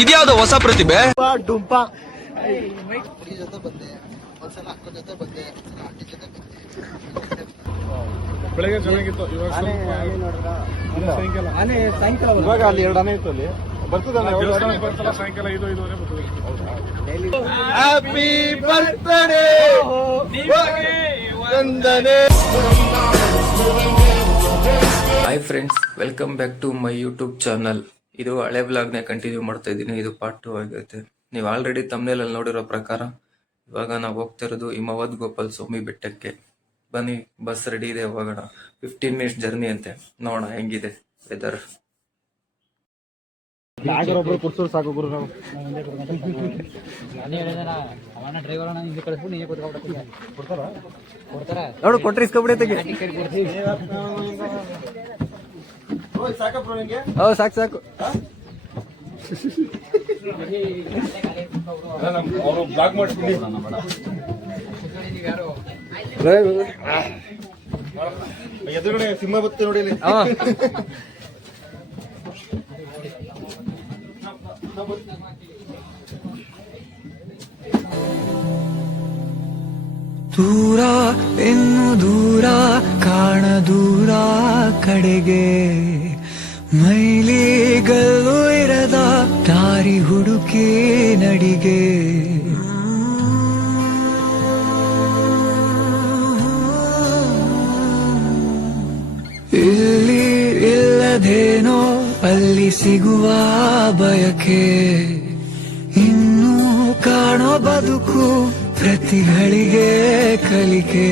ಇದ್ಯಾವುದೋ ಹೊಸ ಪ್ರತಿಭೆ. ಬೆಳಗ್ಗೆ ಚೆನ್ನಾಗಿತ್ತು. ಇವಾಗ ಅಲ್ಲಿ 2 ಆನೆ ಇತ್ತು. ಅಲ್ಲಿ ಬರ್ತದಲ್ಲ ಸಾಯಂಕಾಲ 5-5:30 ಬರ್ತದೆ. ಹ್ಯಾಪಿ ಬರ್ತ್ಡೇ ವಂದನೆ. Hi friends, welcome back to my YouTube channel. ಇದು ಹಳೆ ಬ್ಲಾಗ್ನ ಕಂಟಿನ್ಯೂ ಮಾಡ್ತಾ ಇದ್ದೀನಿ. ಇದು ಪಾರ್ಟ್ 2 ಆಗಿರುತ್ತೆ. ನೀವು ಆಲ್ರೆಡಿ ತಮ್ನೇಲಲ್ಲಿ ನೋಡಿರೋ ಪ್ರಕಾರ ಇವಾಗ ನಾವು ಹೋಗ್ತಿರೋದು ಹಿಮವದ್ ಗೋಪಾಲ್ ಸ್ವಾಮಿ ಬೆಟ್ಟಕ್ಕೆ. ಬನ್ನಿ, ಬಸ್ ರೆಡಿ ಇದೆ, ಹೋಗೋಣ. 15 ಮಿನಿಟ್ಸ್ ಜರ್ನಿ ಅಂತೆ. ನೋಡೋಣ ಹೆಂಗಿದೆ ವೆದರ್. ಸಾಕು ಗುರು. ನಾವು ನೋಡು, ಕೊಟ್ರೆ ಇಸ್ಕೊಬಿಡತ್ತೆ. ಸಾಕು ಸಾಕು. ಅವರು ಬ್ಲಾಗ್ ಮಾಡ್ತೀನಿ. ಎದುರುಗಡೆ ಸಿಂಹ ಬತ್ತೆ ನೋಡಿ. ದೂರ ಇನ್ನು ದೂರ ಕಾಣ ದೂರ ಕಡೆಗೆ, ಮೈಲಿಗಲ್ಲು ಇರದ ದಾರಿ ಹುಡುಕಿ ನಡಿಗೆ. ಇಲ್ಲಿ ಇಲ್ಲದೇನೋ ಅಲ್ಲಿ ಸಿಗುವ ಬಯಕೆ, ಇನ್ನೂ ಕಾಣೋ ಬದುಕು ಪ್ರತಿಗಳಿಗೆ ಕಲಿಕೆ.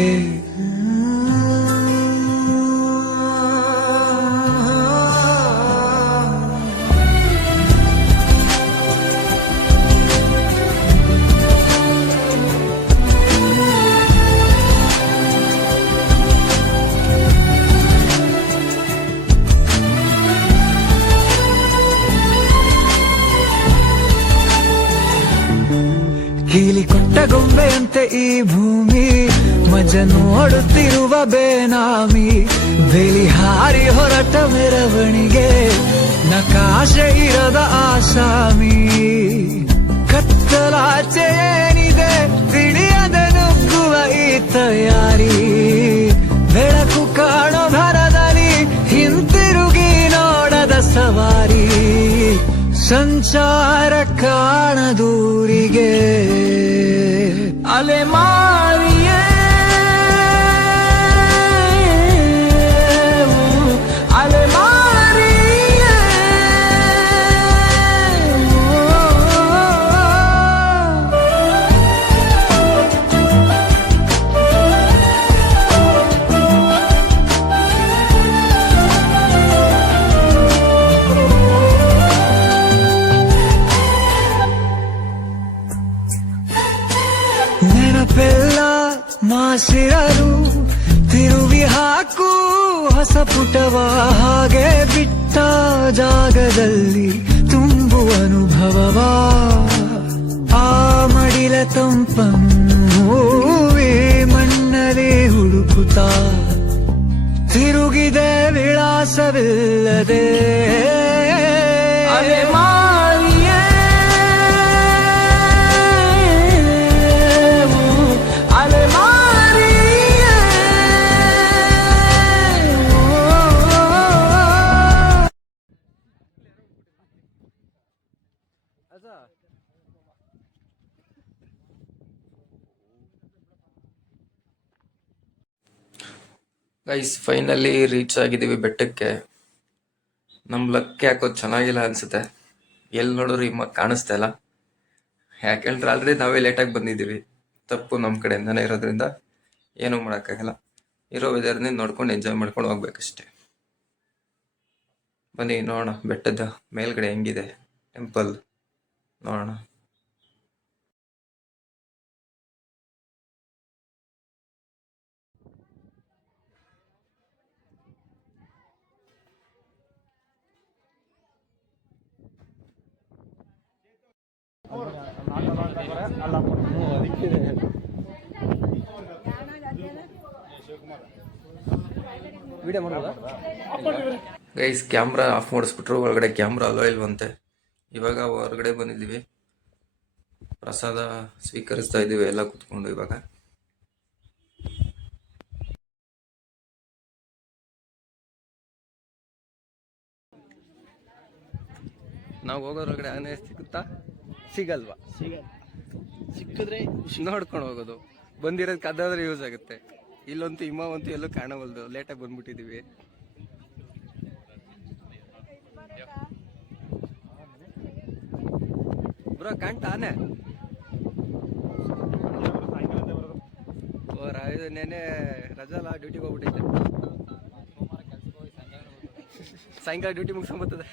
ಕೀಲಿ ಕೊಟ್ಟ ಗೊಂಬೆಯಂತೆ ಈ ಭೂಮಿ, ಮಜ ನೋಡುತ್ತಿರುವ ಬೇನಾಮಿ. ಬೇಲಿ ಹಾರಿ ಹೊರಟ ಮೆರವಣಿಗೆ, ನಕಾಶೆ ಇರದ ಆಸಾಮಿ. ಕತ್ತಲಾಚೆ ಏನಿದೆ ತಿಳಿಯದೆ ನುಗ್ಗುವ ಈ ತಯಾರಿ. ಬೆಳಕು ಕಾಣೋ ಭರದಲ್ಲಿ ಹಿಂತಿರುಗಿ ನೋಡದ ಸವಾರಿ. ಸಂಚಾರ ಕಾಣದೂರಿಗೆ ಅಲೆಮಾರಿಯೇ, ಅಲೆಮಾರಿಯೇ. ನೆನಪೆಲ್ಲ ಮಾಸಿರಲು ತಿರುವಿ ಹಾಕು ಹೊಸ ಪುಟವ. ಹಾಗೆ ಬಿಟ್ಟ ಜಾಗದಲ್ಲಿ ತುಂಬುವ ಅನುಭವವ. ಆ ಮಡಿಲ ತಂಪನ್ನು ಮಣ್ಣಲ್ಲಿ ಹುಡುಕುತ್ತಾ ತಿರುಗಿದೆ ವಿಳಾಸವಿಲ್ಲದೆ. ಗೈಸ್, ಫೈನಲಿ ರೀಚ್ ಆಗಿದ್ದೀವಿ ಬೆಟ್ಟಕ್ಕೆ. ನಮ್ಮ ಲಕ್ ಯಾಕೋ ಚೆನ್ನಾಗಿಲ್ಲ ಅನ್ಸುತ್ತೆ. ಎಲ್ಲಿ ನೋಡಿದ್ರು ಹಿಮ ಕಾಣಿಸ್ತಾ ಇಲ್ಲ. ಯಾಕೆ ಹೇಳಿದ್ರೆ ಆಲ್ರೆಡಿ ನಾವೇ ಲೇಟಾಗಿ ಬಂದಿದ್ದೀವಿ. ತಪ್ಪು ನಮ್ಮ ಕಡೆಯಿಂದನೇ ಇರೋದ್ರಿಂದ ಏನೂ ಮಾಡೋಕ್ಕಾಗಲ್ಲ. ಇರೋ ವೆದರ್ನೇ ನೋಡ್ಕೊಂಡು ಎಂಜಾಯ್ ಮಾಡ್ಕೊಂಡು ಹೋಗ್ಬೇಕಷ್ಟೆ. ಬನ್ನಿ ನೋಡೋಣ ಬೆಟ್ಟದ ಮೇಲ್ಗಡೆ ಹೆಂಗಿದೆ ಟೆಂಪಲ್ ನೋಡೋಣ. ಗೈಸ್, ಕ್ಯಾಮ್ರಾ ಆಫ್ ಮಾಡಿಸ್ಬಿಟ್ರು. ಒಳಗಡೆ ಕ್ಯಾಮ್ರಾ ಅಲೋ ಇಲ್ವಂತೆ. ಇವಾಗ ಹೊರಗಡೆ ಬಂದಿದ್ದೀವಿ, ಪ್ರಸಾದ ಸ್ವೀಕರಿಸ್ತಾ ಇದ್ದೀವಿ ಎಲ್ಲ ಕುತ್ಕೊಂಡು. ಇವಾಗ ನಾವು ಹೋಗೋದ್ರೊಳಗಡೆ ಆನೆ ಸಿಗುತ್ತಾ ಸಿಗಲ್ವಾ? ಸಿಕ್ಕಿದ್ರೆ ನೋಡ್ಕೊಂಡು ಹೋಗೋದು. ಬಂದಿರೋದು ಕದ್ದಾದ್ರೆ ಯೂಸ್ ಆಗುತ್ತೆ. ಇಲ್ಲಂತೂ ಹಿಮವಂತೂ ಎಲ್ಲೂ ಕಾಣವಲ್ದು, ಲೇಟಾಗಿ ಬಂದ್ಬಿಟ್ಟಿದೀವಿ. ಬ್ರೋ ಕಾಣ್ತಾ ಆನೆ? ಇದು ನೆನೆ ರಜಾಲ ಡ್ಯೂಟಿಗೆ ಹೋಗ್ಬಿಟ್ಟಿದ್ದೆ. ಸಾಯಂಕಾಲ ಡ್ಯೂಟಿ ಮುಗಿಸ್ಕೊಂಬರ್ತದೆ.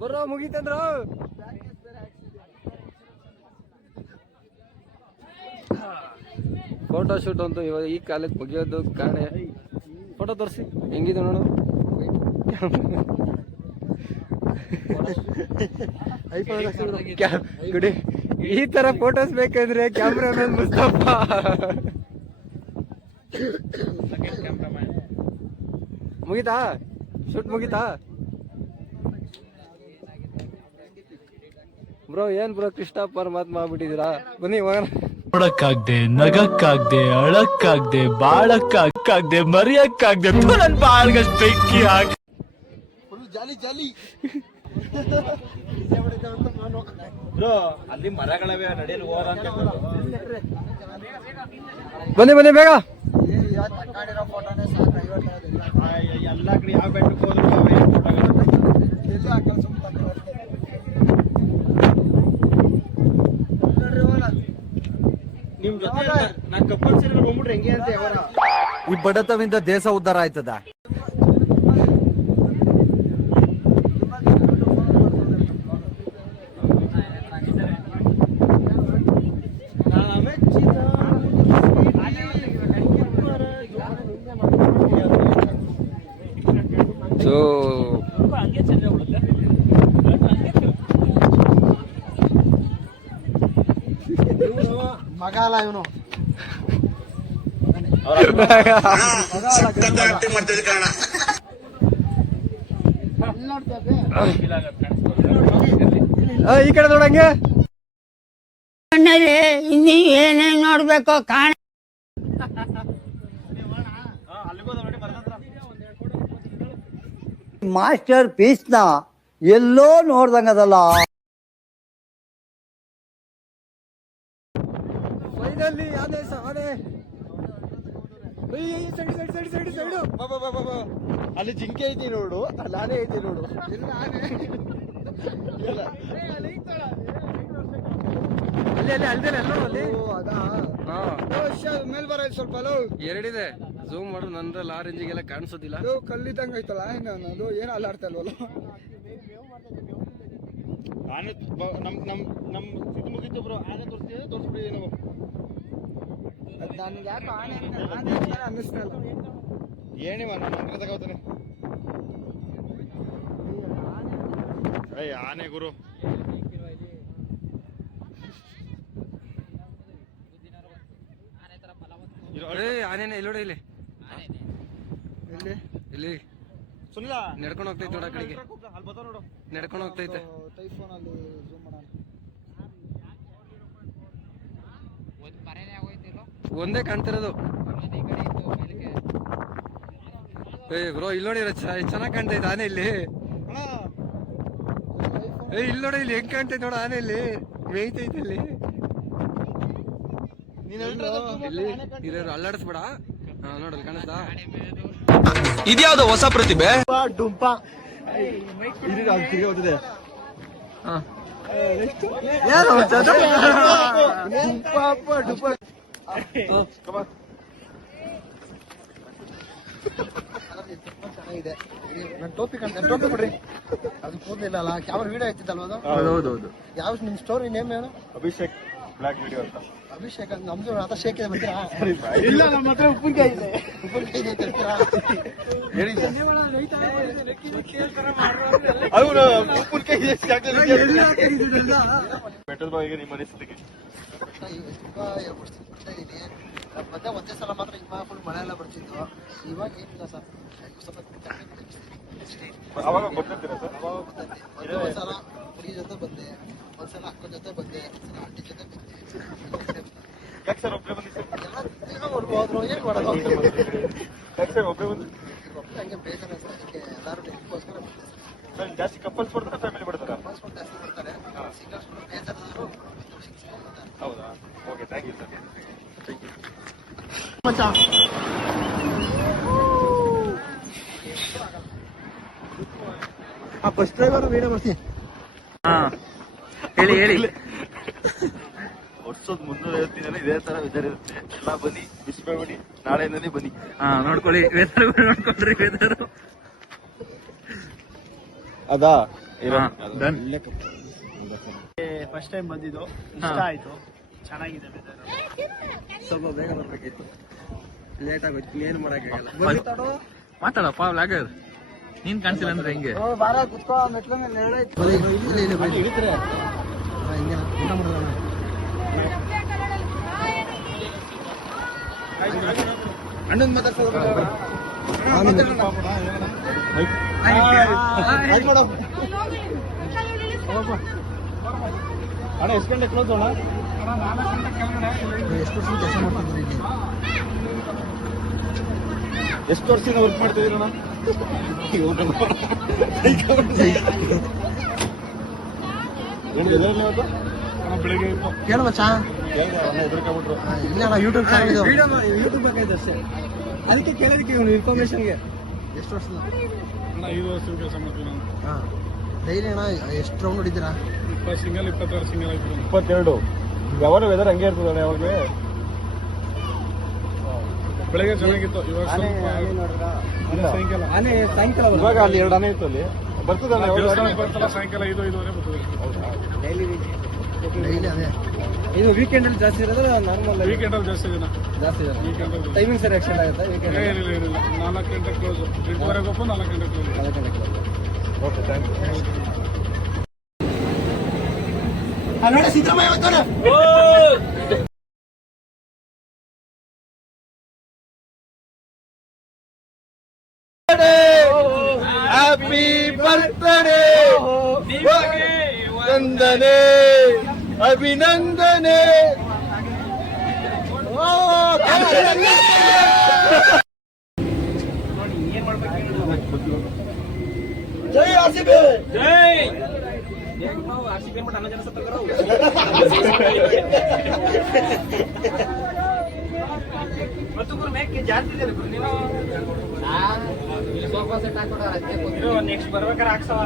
ಬರ್ರೋ ಮುಗೀತಂದ್ರ ಫೋಟೋ ಶೂಟ್ ಅಂತೂ ಇವಾಗ ಈ ಕಾಲಕ್ಕೆ ಮುಗಿಯೋದು ಕಾಣೆ. ಫೋಟೋ ತೋರಿಸಿ ಹೆಂಗಿದೆ ನೋಡು. ಗುಡಿ ಈ ತರ ಫೋಟೋಸ್ ಬೇಕಂದ್ರೆ ಕ್ಯಾಮ್ರಾಮನ್ ಮುಸ್ತಫ. ಮುಗಿತಾ ಶೂಟ್ ಮುಗಿತಾ ಬ್ರೋ? ಏನ್ ಬ್ರೋ ಕೃಷ್ಣ ಪರಮಾತ್ಮ ಆಗ್ಬಿಟ್ಟಿದೀರಾ? ಬನ್ನಿ ಹೋಗೋಣ. ನೋಡಕ್ಕಾಗ್ದೆ, ನಗಕ್ಕಾಗ್ದೆ, ಅಳಕ್ಕಾಗ್ದೆ, ಬಾಳಕ್ಕಾಗ್ದೆ, ಮರಿಯಕ್ಕಾಗ್ದೆ, ನನ್ ಬಾಳ್ಗಷ್ಟು ಬೆಂಕಿ ಹಾಕಿ ಜಾಲಿ ಜಾಲಿ. ಬ್ರೋ ಅಲ್ಲಿ ಮರಗಳವೆ ನಡೆಯಲು ಹೋಗಂತ. ಬನ್ನಿ ಬನ್ನಿ ಬೇಗ. ಎಲ್ಲ ಕಡೆ ಯಾವ ಬೆಟ್ಟಕ್ಕೆ ಹೋದ್ರು ನಿಮ್ ಜೊತೆ ನಾ ಕಪ್ಪಲ್ ಸೀರೆ ಬಂದ್ಬಿಟ್ರೆ ಹೆಂಗೆ ಅಂತ ಯಾವಾರ ಈ ಬಡತವಿಂದ ದೇಶ ಉದ್ಧಾರ ಆಯ್ತದ. ಸೊ ಮಗ ಅಲ್ಲ ಇವನು. ಈ ಕಡೆ ನೋಡಂಗೆ ಇನ್ನೀ ಏನೇನ್ ನೋಡ್ಬೇಕು ಕಾಣ. ಮಾಸ್ಟರ್ ಪೀಸ್ನ ಎಲ್ಲೋ ನೋಡ್ದಂಗದಲ್ಲ. ಅಲ್ಲಿ ಜಿಂಕೆ ಐತಿ ನೋಡು, ಅಲ್ಲಿ ಆನೆ ಐತಿ ನೋಡು. ಮೇಲ್ ಬರ ಸ್ವಲ್ಪ ಎರಡಿದೆ. ಝೂಮ್ ಮಾಡು, ನಂದ್ರಲ್ಲಿ ಆರೆಂಜಿಗೆಲ್ಲ ಕಾಣಿಸೋದಿಲ್ಲ. ಕಲ್ಲಿದ್ದಂಗ ಐತಲ್ಲ ಅದು ಏನು ಅಲ್ಲಾಡ್ತಾ ಇಲ್ವಲ್ಲ. ಆನೆ ನಮ್ ಇದು ಮುಗಿತು ಬ್ರೋ. ಆನೆ ತೋರಿಸ್ಬಿಟ್ಟಿದೆ ನಾವು. ನನ್ಗೆ ಯಾಕೆ ಆನೆ ಅನ್ನಿಸ್ತಾ ಇಲ್ಲ. ಏನಿವ ನಾನು ಅಂದ್ರ ತಗೋತಾನೆ. ಆನೆ ಗುರು. ಆನೆನ ಇಲ್ಲೋಡ ಇಲ್ಲಿ ಇಲ್ಲಿ ಸುನಿಲ ನಡ್ಕೊಂಡು ಹೋಗ್ತೈತೆ ನೋಡ ಕಡೆಗೆ. ನಡ್ಕೊಂಡು ಹೋಗ್ತೈತೆ. ಒಂದೇ ಕಾಣ್ತಿರೋದು. ಬ್ರೋ ಇಲ್ಲಿ ನೋಡಿ ಚೆನ್ನಾಗಿ ಕಾಣ್ತೈತೆ ಆನೆ ಇಲ್ಲಿ. ಇಲ್ಲಿ ನೋಡಿ ಇಲ್ಲಿ ಹೆಂಗ್ ಕಾಣ್ತೈತೆ ನೋಡ ಆನೆ ಇಲ್ಲಿ ಮೇಯ್ತೈತೆ ಇಲ್ಲಿ. ಇಲ್ಲಿ ಇರೋರು ಅಲ್ಲಾಡಿಸ್ಬೇಡ. ನೋಡಲ್ ಕಾಣಿಸ್ತಾ? ಇದ್ಯಾವ್ದು ಹೊಸ ಪ್ರತಿಭೆ? ಡುಂಪ ಹೋಗ್ತಿದೆ. ಚೆನ್ನಾಗಿದೆ. ನನ್ನ ಟೋಪಿ ಕೊಡ್ರಿ. ಅದು ಕೂದಲಿಲ್ಲ ಅಲ್ಲ, ಯಾವ ವಿಡಿಯೋ ಆಗ್ತಿದ್ದಲ್ವ ಅದು? ಹೌದೌದು. ಯಾವ ನಿಮ್ ಸ್ಟೋರಿ ನೇಮ್ ಏನು? ಅಭಿಷೇಕ್ ಬ್ಲಾಕ್ ವಿಡಿಯೋ ಅಂತ. ಅಭಿಷೇಕ್ ಅಂತ ನಮ್ದು ಅದ ಶೇಕ್ ಇದೆ ಬರ್ತೀರಾ? ಇಲ್ಲ, ನಮ್ಮ ಹತ್ರ ಉಪ್ಪಿನಕಾಯಿ ಇದೆ ಅಂತ ಹೇಳ್ತೀರಾ? ಹೇಳಿ ಅವನು ಉಪ್ಪಿನಕಾಯಿ ಬೆಟ್ಟದ ಬಾಯಿಗೆ ನಿಮ್ಮ ಅನಿಸಿಕೆ? ಮತ್ತೆ ಒಂದೇ ಸಲ ಮಾತ್ರ ಇವಾಗ ಫುಲ್ ಮಳೆ ಎಲ್ಲ ಬರ್ತಿತ್ತು. ಇವಾಗ ಏನಿಲ್ಲ ಸರ್, ಸ್ವಲ್ಪ ಅವಾಗ ಗೊತ್ತಿರ್ತೀರಾ ಸರ್? ಅವಾಗ ಬಂದೆ. ಒಂದ್ಸಲ ಹುಡುಗಿ ಜೊತೆ ಬಂದೆ, ಒಂದ್ಸಲ ಅಕ್ಕ ಜೊತೆ ಬಂದೆ, ಒಂದ್ಸಲ ಆಂಟಿ ಜೊತೆ ಬಂದೆ. ಯಾಕೆ ಸರ್ ಒಬ್ಬರೇ ಬಂದಿ ಸರ್? ಎಲ್ಲ ಹೋದ್ರು, ಏನ್ ಮಾಡೋದು? ಯಾಕೆ ಸರ್ ಒಬ್ಬರೇ ಬಂದಿ ಹಂಗೆ ಬೇಜಾರ ಸರ್, ಅದಕ್ಕೆ ಎಲ್ಲರೂ ಇದಕ್ಕೋಸ್ಕರ ಬಂದೆ ಸರ್? ಜಾಸ್ತಿ ಕಪ್ಪಲ್ಸ್ ಬರ್ತಾರ ಫ್ಯಾಮಿಲಿ ಬರ್ತಾರ? ಸರ್. ಜಾಸ್ತಿ ಬರ್ತಾರೆ, ಸಿಂಗಲ್ಸ್ ಬೇಜಾರದವರು ಹೌದಾ? Okay, thank you sir. Bus driver video ಮಾಡ್ತೀನಿ. ಹೇಳಿ ವರ್ಷದ 350 ಇದೇ ತರ ವೆದರ್ ಇರುತ್ತೆ. ಎಲ್ಲ ಬನ್ನಿ, ಮಿಸ್ ಮಾಡ್ಬೇಡಿ, ನಾಳೆಯಿಂದನೇ ಬನ್ನಿ. ನೋಡ್ಕೊಳ್ಳಿ ನೋಡ್ಕೊಂಡ್ರಿ ವೆದರ್. ಅದಾ ಫಸ್ಟ್ ಟೈಮ್ ಬಂದಿದ್ದು, ಇಷ್ಟ ಆಯ್ತು, ಚೆನ್ನಾಗಿದೆ ವೆದರ್. ಸ್ವಲ್ಪ ಬೇಗ ಬರ್ಬೇಕಿತ್ತು, ಲೇಟ್ ಆಗೋಯ್ತು, ಏನು ಮಾಡಕ್ಕಾಗಲ್ಲ. ಮಾತಾಡಪ್ಪ ವ್ಲಾಗರ್, ನೀನ್ ಕಾಣಿಸಿಲ್ಲ ಅಂದ್ರೆ ಹೆಂಗೆ? ಬಾರ ಕುತ್ಕೋ, ಮೆಟ್ಲ ಮೇಲೆ ನೆರಳಾಯ್ತು. ಹಿಡಿತಾರೆ ಹಿಂಗೆ ಊಟ ಮಾಡೋಣ. ಅಣ್ಣನ್ ಮಾತಾಡ್ಸೋದು ಅಣ್ಣ, ಎಷ್ಟು ಗಂಟೆ ಕ್ಲೋಸ್ ಅಣ್ಣ? ಎಷ್ಟು ವರ್ಷ ಕೆಲಸ ಮಾಡ್ತಿದ್ರಿ ಇಲ್ಲಿ? ಎಷ್ಟು ವರ್ಷದಿಂದ ವರ್ಕ್ ಮಾಡ್ತಿದ್ದೀರಣ್ಣ? ಬೆಳಿಗ್ಗೆ ಕೇಳುವ ಚಾ ಹೆದರ್ಕೊಂಡ್ಬಿಟ್ರು. ಇಲ್ಲ ಯೂಟ್ಯೂಬ್ ಚಾನಲ್ ಯೂಟ್ಯೂಬ್ ಬೇಕಾಯ್ತು ಅಷ್ಟೇ, ಅದಕ್ಕೆ ಕೇಳೋದಕ್ಕೆ ಇವನು ಇನ್ಫಾರ್ಮೇಶನ್ಗೆ. ಎಷ್ಟು ವರ್ಷದ? 5 ವರ್ಷ ಕೆಲಸ ಮಾಡ್ತೀವಿ ನಾವು. ಹಾಂ, ಡೈಲಿ ಅಣ್ಣ ಎಷ್ಟು ರೌಂಡ್ ಹೊಡಿತೀರಾ? 20 ಸಿಂಗಲ್, 22 ಸಿಂಗಲ್ ಆಯ್ತು. 22. ಯಾವಾಗ ವೆದರ್ ಹಂಗೆ ಇರ್ತದಣ್ಣ ಯಾವಾಗಲೇ. ಬೆಳಗ್ಗೆ ಚೆನ್ನಾಗಿತ್ತು, ಇವಾಗ ಸಾಯಂಕಾಲ ಇವಾಗ ಅಲ್ಲಿ 2 ಆನೆ ಇತ್ತು. ಅಲ್ಲಿ ಬರ್ತದಣ್ಣ ಬರ್ತಲ್ಲ, ಸಾಯಂಕಾಲ 5-5:30 ಬರ್ತದೆ. ಡೈಲಿ ಅದೇ. ಇದು ವೀಕೆಂಡ್ ಅಲ್ಲಿ ಜಾಸ್ತಿ ಇರೋದ್ರೆ ನಾರ್ಮಲ್? ವೀಕೆಂಡ್ ಅಲ್ಲಿ ಜಾಸ್ತಿ ಜನ. ವೀಕೆಂಡ್ ಅಲ್ಲಿ ಟೈಮಿಂಗ್ ಸರಿ ಎಕ್ಸ್ಟೆಂಡ್ ಆಗುತ್ತೆ ವೀಕೆಂಡ್? ಏನಿಲ್ಲ, 4 ಗಂಟೆ ಕ್ಲೋಸ್, 8:30 ಓಪನ್, 4 ಗಂಟೆ ಕ್ಲೋಸ್. Okay, thank you. ನೋಡಿ ಸಿದ್ದರಾಮಯ್ಯ ಬರ್ತಾನೆ. ಹ್ಯಾಪಿ ಬರ್ತ್ಡೇ, ವಂದನೆ, ಅಭಿನಂದನೆ. ಜೈ ಆರ್ಸಿಬಿ, ಜೈ. ನೆಕ್ಸ್ಟ್ ಬರ್ಬೇಕಾರೆ ಹಾಕ್ಸವ,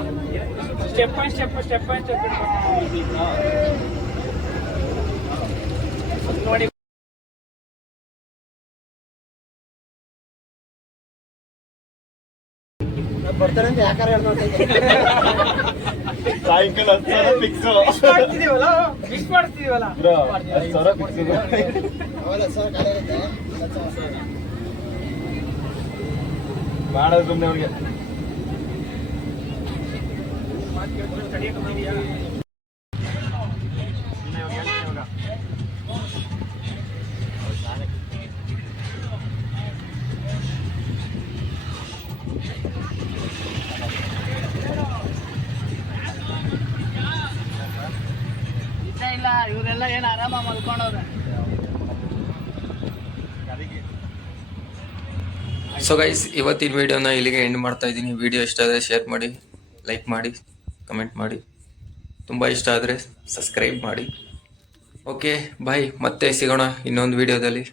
ಸ್ಟೆಪ್ ಬೈ ಸ್ಟೆಪ್ ನೋಡಿ. ಬರ್ತಾರೆ ಅಂತ ಯಾಕಾರ ಸಾಯಂಕಾಲ 10 ಸಾವಿರ ಫಿಕ್ಸ್. ಮಿಸ್ ಮಾಡ್ತಿದೀವಲ್ಲ. 10 ಸಾವಿರ ಫಿಕ್ಸ್. ಅವೆಲ್ಲ ಸರ್ ಖಾಲಿ ಆಗುತ್ತೆ. ಮಾಡೋದು ಸುಮ್ಮನೆ ಅವ್ರಿಗೆ. ಇಲ್ಲ, ಇವರೆಲ್ಲ ಏನ್ ಆರಾಮ ಮಲ್ಕೊಂಡವ್ರೆ. ಸೊ ಗೈಸ್, ಇವತ್ತಿನ ವಿಡಿಯೋನ ಇಲ್ಲಿಗೆ ಎಂಡ್ ಮಾಡ್ತಾ ಇದ್ದೀನಿ. ವಿಡಿಯೋ ಇಷ್ಟ ಆದರೆ ಶೇರ್ ಮಾಡಿ, ಲೈಕ್ ಮಾಡಿ, ಕಮೆಂಟ್ ಮಾಡಿ. ತುಂಬ ಇಷ್ಟ ಆದರೆ ಸಬ್ಸ್ಕ್ರೈಬ್ ಮಾಡಿ. ಓಕೆ ಬಾಯ್, ಮತ್ತೆ ಸಿಗೋಣ ಇನ್ನೊಂದು ವಿಡಿಯೋದಲ್ಲಿ.